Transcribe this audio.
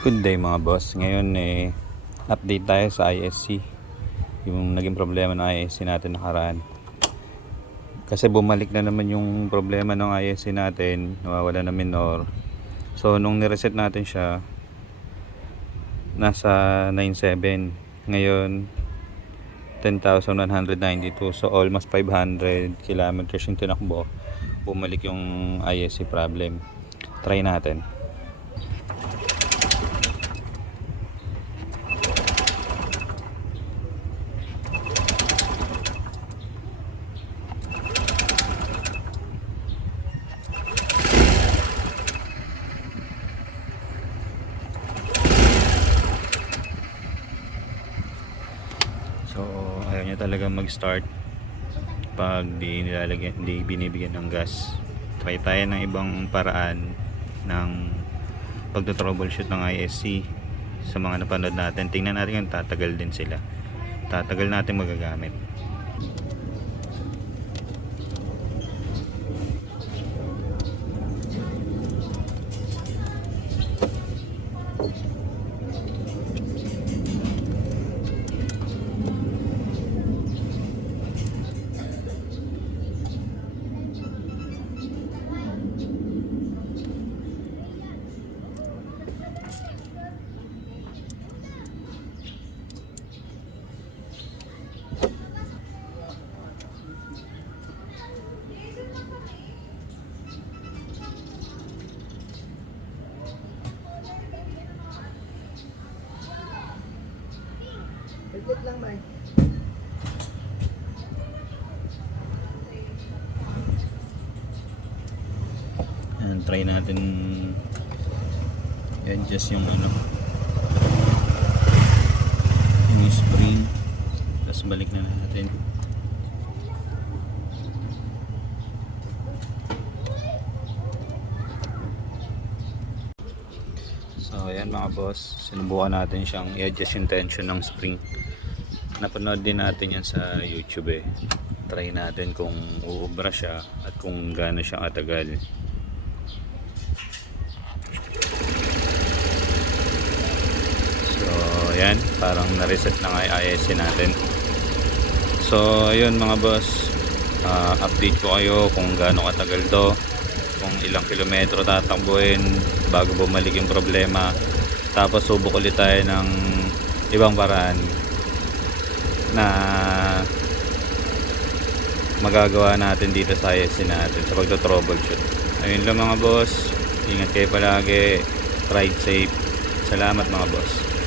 Good day mga boss. Ngayon update tayo sa ISC. Yung naging problema ng ISC natin nakaraan. Kasi bumalik na naman yung problema ng ISC natin, nawawala na minor. So nung nireset natin siya, nasa 9.7. Ngayon 10,192. So almost 500 kilometers yung tinakbo. Bumalik yung ISC problem. Try natin. So ayaw niya talaga mag-start pag di binibigyan ng gas. Try tayo ng ibang paraan ng pagto-troubleshoot ng ISC. Sa mga napanood natin, tingnan natin kung tatagal din sila. Tatagal natin magagamit. Ikot lang ba? Ayan, try natin i-adjust yung yung spring, tapos balik na natin. So ayan mga boss, sinubukan natin siyang i-adjust yung tension ng spring. Napanood din natin yan sa YouTube Try natin kung uubra siya at kung gaano siya katagal. So ayan, parang na-reset na nga yung ISC natin. So ayun mga boss, update ko kayo kung gaano katagal to, kung ilang kilometro tatakbuhin bago bumalik yung problema. Tapos subok ulit tayo ng ibang paraan na magagawa natin dito sa ISC natin sa pagto-troubleshoot. Ayun lang mga boss, ingat kayo palagi, ride safe. Salamat mga boss.